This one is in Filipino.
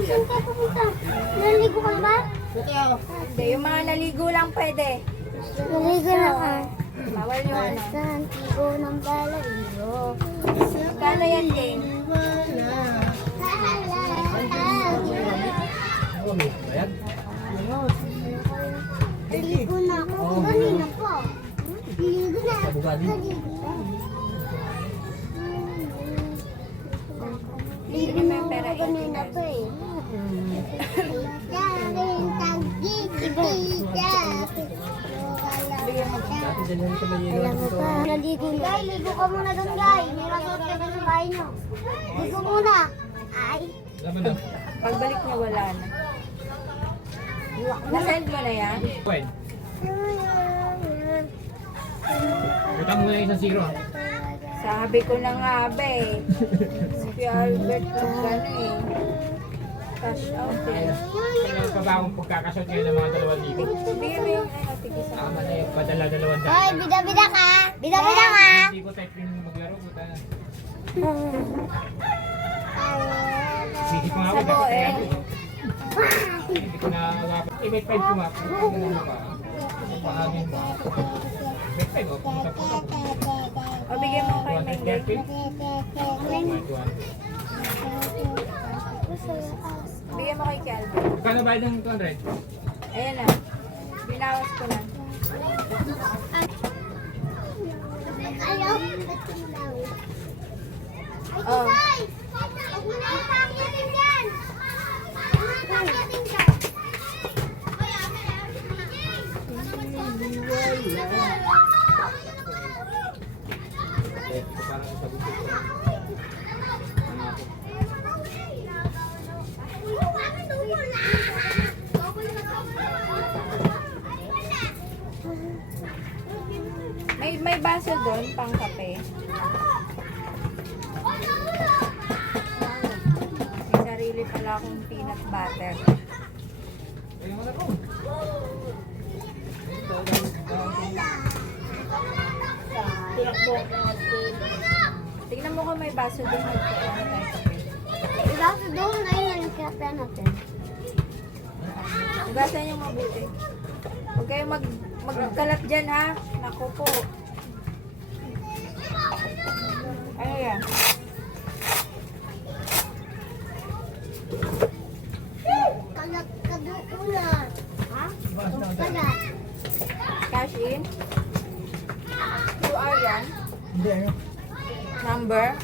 saan ka pupunta? Naligo ka ba? Hindi, yung mga naligo lang pwede. Naligo na ka. Bawal yung ano. Saan tigo ng balahibo? Kano yan, Jane? Naligo na ako. Kanina po. Naligo na. Naligo na ako kanina pa eh. Alam mo pa, naligo na. Ka muna doon, Guy. May resort ka doon sa bahay nyo. Ligo muna. Pagbalik niya, wala na. Nasend mo na yan? Pwede. Kita mo na isang zero. Sabi ko na nga, be. Si Albert, kung gano'n eh. Cash out eh. Kailan pa ba akong pagkakasot ngayon ng mga dalawang libo? Bigyan mo yung ano, tigis ako. Tama na yung padala dalawang Hoy, daan. bida-bida ka. Bida-bida ka. Hindi ko type yung maglaro. Puta. Hindi ko nga ako. Sabo bakit eh. ako? Hindi ko na agapit. Eh, may 5 ko nga. Ano mo. May 5 oh. Punta po ka. O, bigyan mo kay Mengay. 230. Bigyan mo kay Calvin. Kano ba ng 200? Ayan na. Binawas ko na. Oh. Huwag mo na ipakyatin yan. Huwag mo na ipakyatin ka. May may baso doon, pang kape. May sarili pala akong peanut butter. Kaya mo na ko. Tingnan mo kung may baso doon. Ano tayo kape? Baso doon. Ayun yan yung kape natin. Ibasa niyo mabuti. Huwag kayong mag, magkalat dyan ha. Naku po. Ano yan? Kalat ka doon. Ha? Kalat. Cash in? You are yan? Hindi. Ano? number.